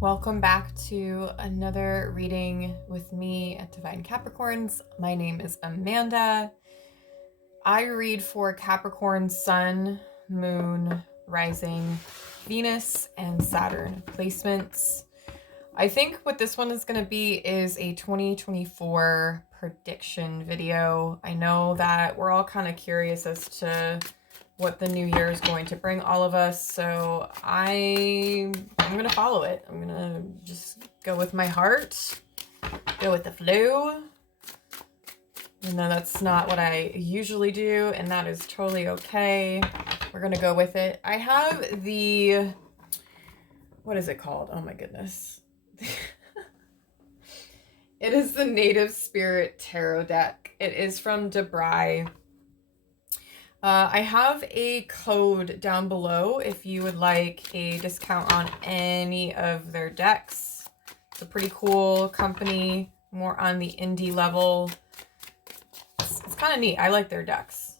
Welcome back to another reading with me at DivineCapricorns. My name is Amanda. I read for Capricorn Sun, Moon, Rising, Venus, and Saturn placements. I think what this one is going to be is a 2024 prediction video. I know that we're all kind of curious as to what the new year is going to bring all of us, so I'm going to follow it. I'm going to just go with my heart, go with the flow. You know, that's not what I usually do, and that is totally okay. We're going to go with it. I have the, what is it called? Oh my goodness. It is the Native Spirit Tarot deck. It is from DeBry. I have a code down below if you would like a discount on any of their decks. It's a pretty cool company, more on the indie level. It's kind of neat. I like their decks.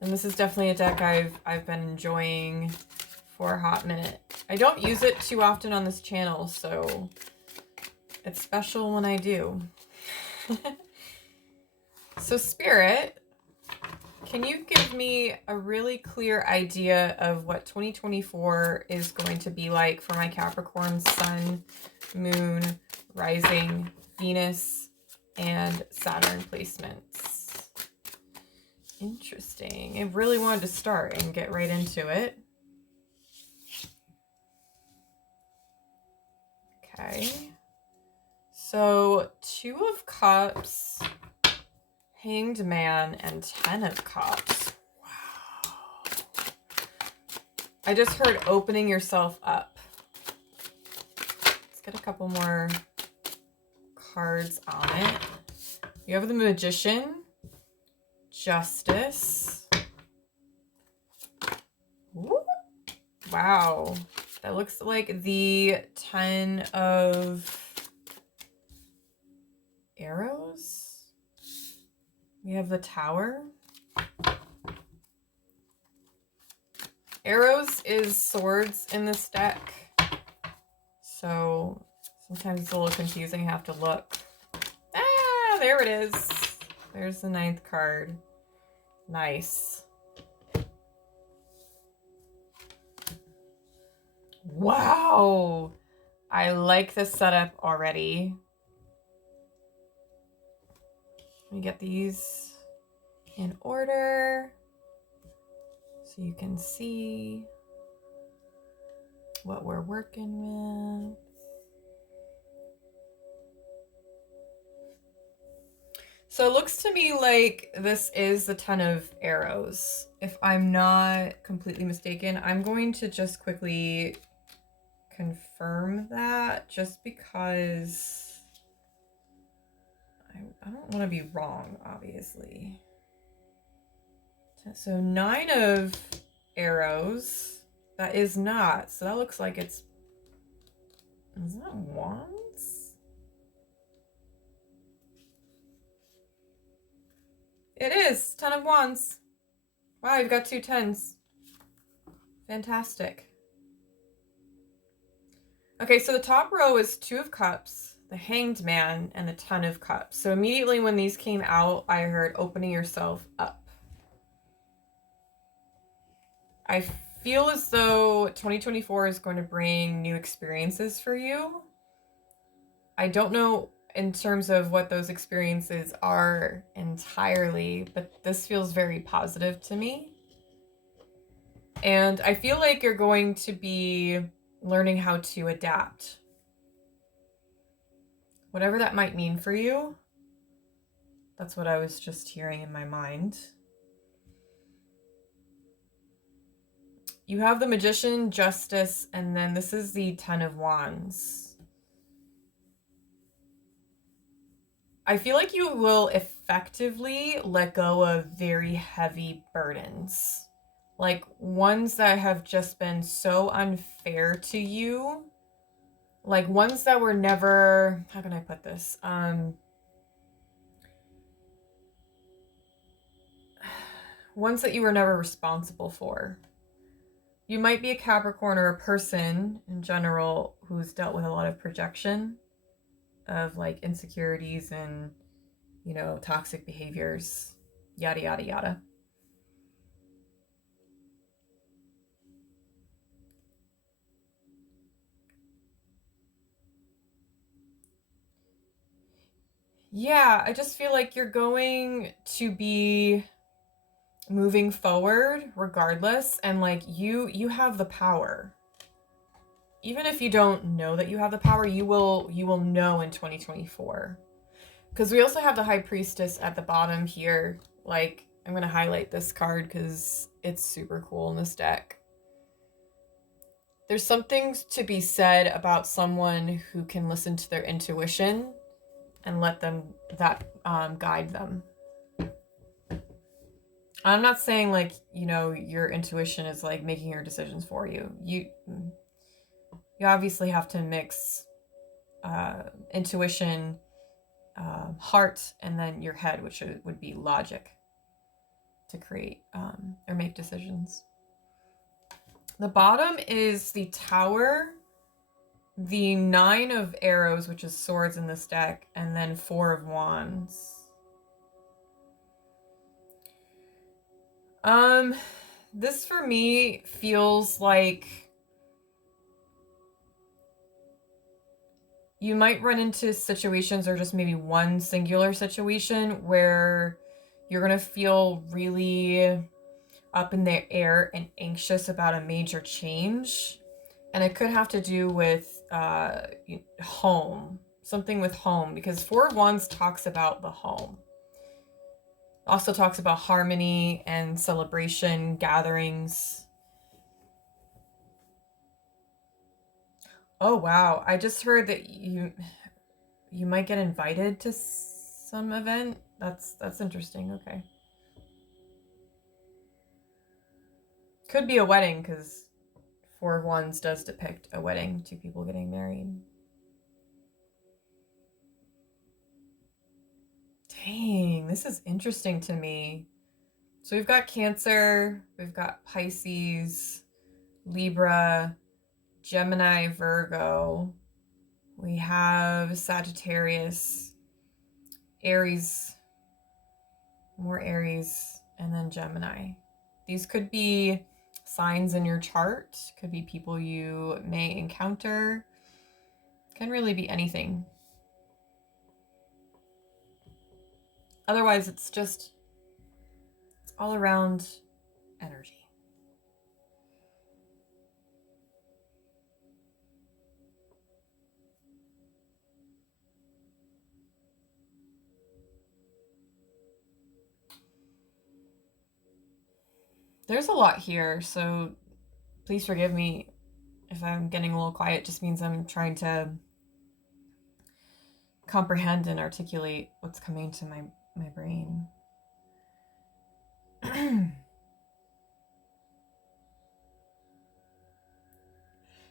And this is definitely a deck I've been enjoying for a hot minute. I don't use it too often on this channel, so it's special when I do. So Spirit, can you give me a really clear idea of what 2024 is going to be like for my Capricorn Sun, Moon, Rising, Venus, and Saturn placements? Interesting. I really wanted to start and get right into it. Okay. So 2 of Cups, Hanged Man, and 10 of Cups. Wow. I just heard opening yourself up. Let's get a couple more cards on it. You have the Magician, Justice. Ooh. Wow. That looks like the 10 of Arrows. We have the Tower. Arrows is swords in this deck, so sometimes it's a little confusing. I have to look. Ah, there it is. There's the 9th card. Nice. Wow. I like this setup already. Let me get these in order so you can see what we're working with. So it looks to me like this is the 10 of Arrows. If I'm not completely mistaken, I'm going to just quickly confirm that just because I don't want to be wrong, obviously. So 9 of Arrows. That is not. So that looks like it's... Is that Wands? It is. 10 of Wands. Wow, you've got 2 10s. Fantastic. Okay, so the top row is 2 of Cups, the Hanged Man, and the 10 of Cups. So immediately when these came out, I heard opening yourself up. I feel as though 2024 is going to bring new experiences for you. I don't know in terms of what those experiences are entirely, but this feels very positive to me. And I feel like you're going to be learning how to adapt. Whatever that might mean for you. That's what I was just hearing in my mind. You have the Magician, Justice, and then this is the 10 of Wands. I feel like you will effectively let go of very heavy burdens. Like ones that have just been so unfair to you. Like ones that were never, how can I put this? Ones that you were never responsible for. You might be a Capricorn or a person in general who's dealt with a lot of projection of like insecurities and, you know, toxic behaviors, yada, yada, yada. Yeah, I just feel like you're going to be moving forward regardless, and like you have the power. Even if you don't know that you have the power, you will know in 2024. Because we also have the High Priestess at the bottom here. Like, I'm going to highlight this card because it's super cool in this deck. There's something to be said about someone who can listen to their intuition and let them guide them. I'm not saying like, you know, your intuition is like making your decisions for you. You obviously have to mix intuition, heart, and then your head, which would be logic, to create or make decisions. The bottom is the Tower, the 9 of Arrows, which is swords in this deck, and then 4 of Wands. This for me feels like you might run into situations, or just maybe one singular situation, where you're gonna feel really up in the air and anxious about a major change. And it could have to do with home, something with home, because 4 of Wands talks about the home. Also talks about harmony and celebration, gatherings. Oh wow, I just heard that you might get invited to some event. That's interesting. Okay. Could be a wedding, because 4 of Wands does depict a wedding, 2 people getting married. Dang, this is interesting to me. So we've got Cancer, we've got Pisces, Libra, Gemini, Virgo. We have Sagittarius, Aries, more Aries, and then Gemini. These could be signs in your chart, could be people you may encounter, can really be anything. Otherwise, it's all around energy. There's a lot here, so please forgive me if I'm getting a little quiet. It just means I'm trying to comprehend and articulate what's coming to my brain.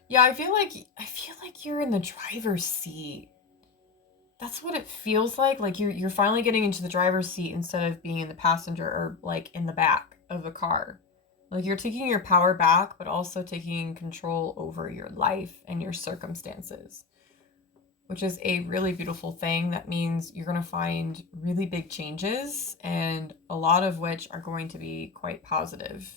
Yeah, I feel like you're in the driver's seat. That's what it feels like. Like you're finally getting into the driver's seat instead of being in the passenger, or like in the back of the car. Like you're taking your power back, but also taking control over your life and your circumstances, which is a really beautiful thing. That means you're going to find really big changes, and a lot of which are going to be quite positive.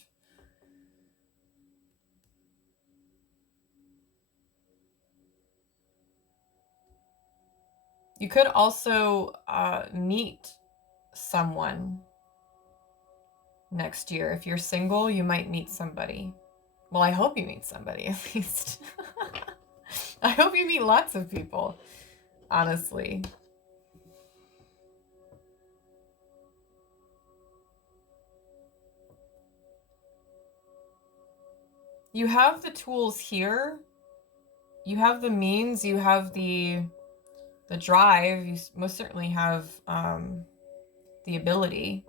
You could also meet someone next year. If you're single, you might meet somebody. Well, I hope you meet somebody, at least. I hope you meet lots of people, honestly. You have the tools here. You have the means. You have the drive. You most certainly have the ability.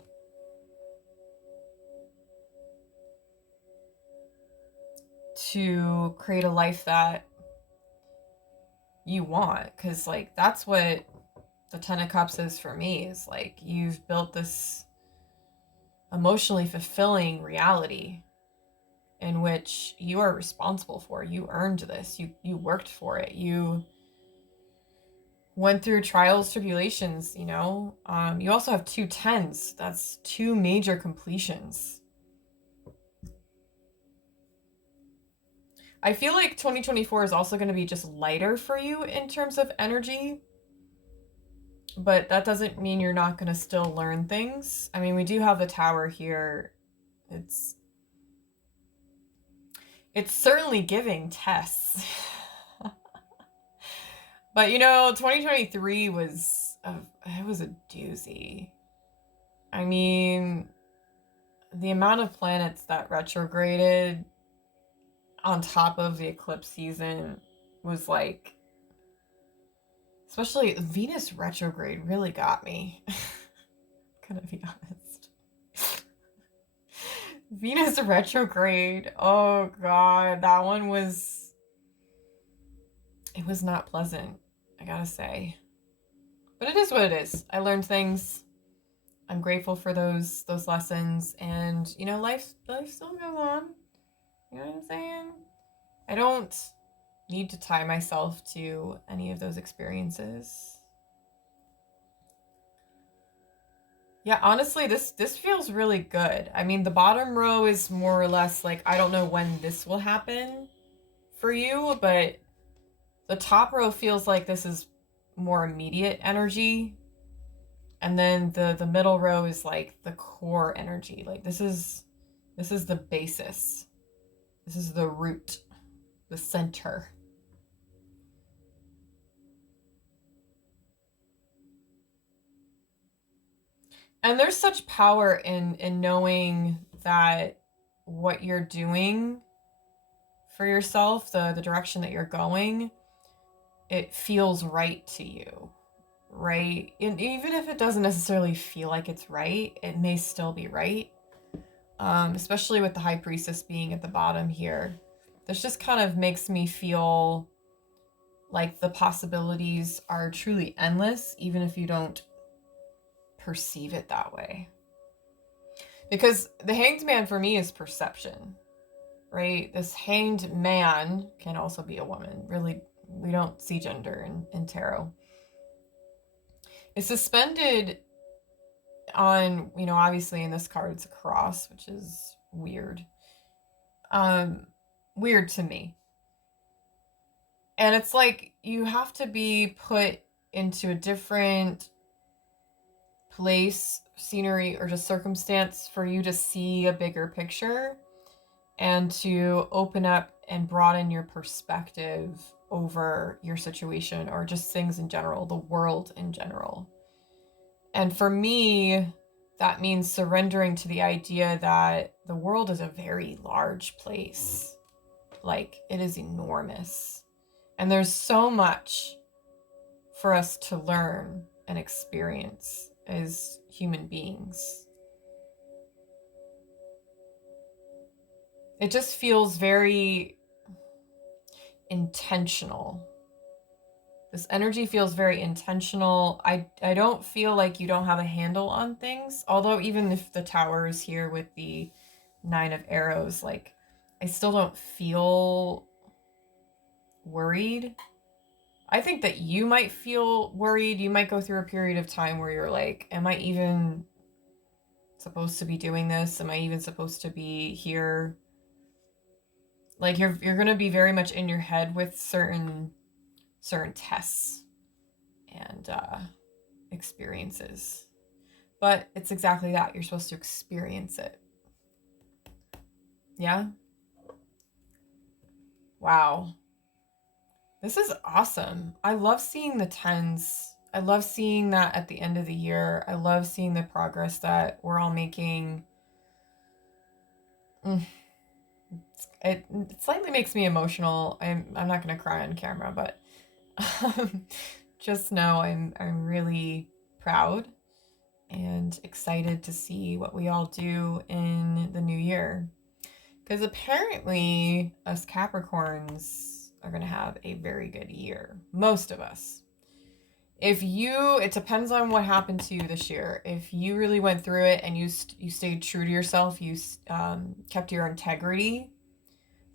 To create a life that you want, because like that's what the 10 of Cups is for me, is like you've built this emotionally fulfilling reality, in which you are responsible for. You earned this. You worked for it. You went through trials, tribulations, you know. You also have 2 tens. That's 2 major completions. I feel like 2024 is also going to be just lighter for you in terms of energy. But that doesn't mean you're not going to still learn things. I mean, we do have the Tower here. It's certainly giving tests. But, you know, 2023 was it was a doozy. I mean, the amount of planets that retrograded on top of the eclipse season was like, especially Venus retrograde really got me. Gonna be honest. Venus retrograde, oh god, that one was, it was not pleasant, I gotta say. But it is what it is. I learned things. I'm grateful for those lessons, and you know, life still goes on. You know what I'm saying? I don't need to tie myself to any of those experiences. Yeah, honestly, this feels really good. I mean, the bottom row is more or less like, I don't know when this will happen for you, but the top row feels like this is more immediate energy. And then the middle row is like the core energy. Like this is the basis. This is the root, the center. And there's such power in knowing that what you're doing for yourself, the direction that you're going, it feels right to you, right? And even if it doesn't necessarily feel like it's right, it may still be right. Especially with the High Priestess being at the bottom here. This just kind of makes me feel like the possibilities are truly endless, even if you don't perceive it that way. Because the Hanged Man for me is perception, right? This Hanged Man can also be a woman. Really, we don't see gender in tarot. It's suspended on, you know, obviously in this card it's a cross, which is weird. Weird to me. And it's like you have to be put into a different place, scenery, or just circumstance for you to see a bigger picture and to open up and broaden your perspective over your situation or just things in general, the world in general. And for me, that means surrendering to the idea that the world is a very large place. Like, it is enormous. And there's so much for us to learn and experience as human beings. It just feels very intentional. This energy feels very intentional. I don't feel like you don't have a handle on things. Although even if the Tower is here with the 9 of Arrows, like, I still don't feel worried. I think that you might feel worried. You might go through a period of time where you're like, am I even supposed to be doing this? Am I even supposed to be here? Like, you're going to be very much in your head with certain tests and experiences. But it's exactly that. You're supposed to experience it. Yeah? Wow. This is awesome. I love seeing the tens. I love seeing that at the end of the year. I love seeing the progress that we're all making. It slightly makes me emotional. I'm not going to cry on camera, but just know I'm really proud and excited to see what we all do in the new year. Because apparently us Capricorns are going to have a very good year. Most of us. It depends on what happened to you this year. If you really went through it and you stayed true to yourself, you kept your integrity,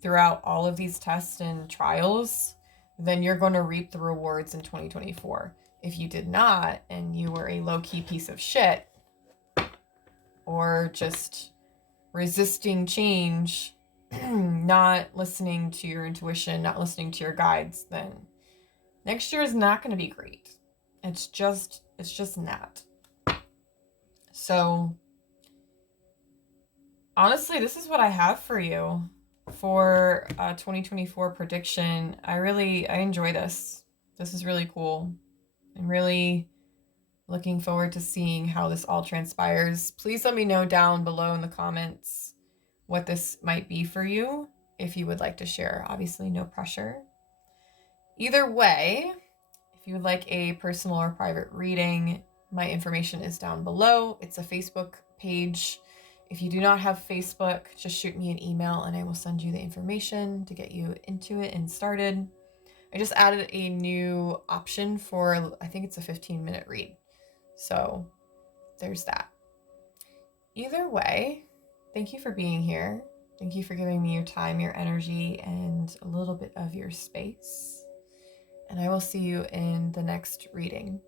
throughout all of these tests and trials, then you're going to reap the rewards in 2024. If you did not, and you were a low-key piece of shit, or just resisting change, not listening to your intuition, not listening to your guides, then next year is not going to be great. It's just not. So honestly, this is what I have for you for 2024 prediction. I enjoy this. This is really cool. I'm really looking forward to seeing how this all transpires. Please let me know down below in the comments what this might be for you, if you would like to share. Obviously, no pressure. Either way, if you would like a personal or private reading, my information is down below. It's a Facebook page. If you do not have Facebook, just shoot me an email and I will send you the information to get you into it and started. I just added a new option for, I think it's a 15-minute read. So there's that. Either way, thank you for being here. Thank you for giving me your time, your energy, and a little bit of your space. And I will see you in the next reading.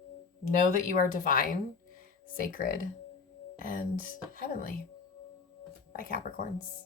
Know that you are divine, sacred, and heavenly. Bye, Capricorns.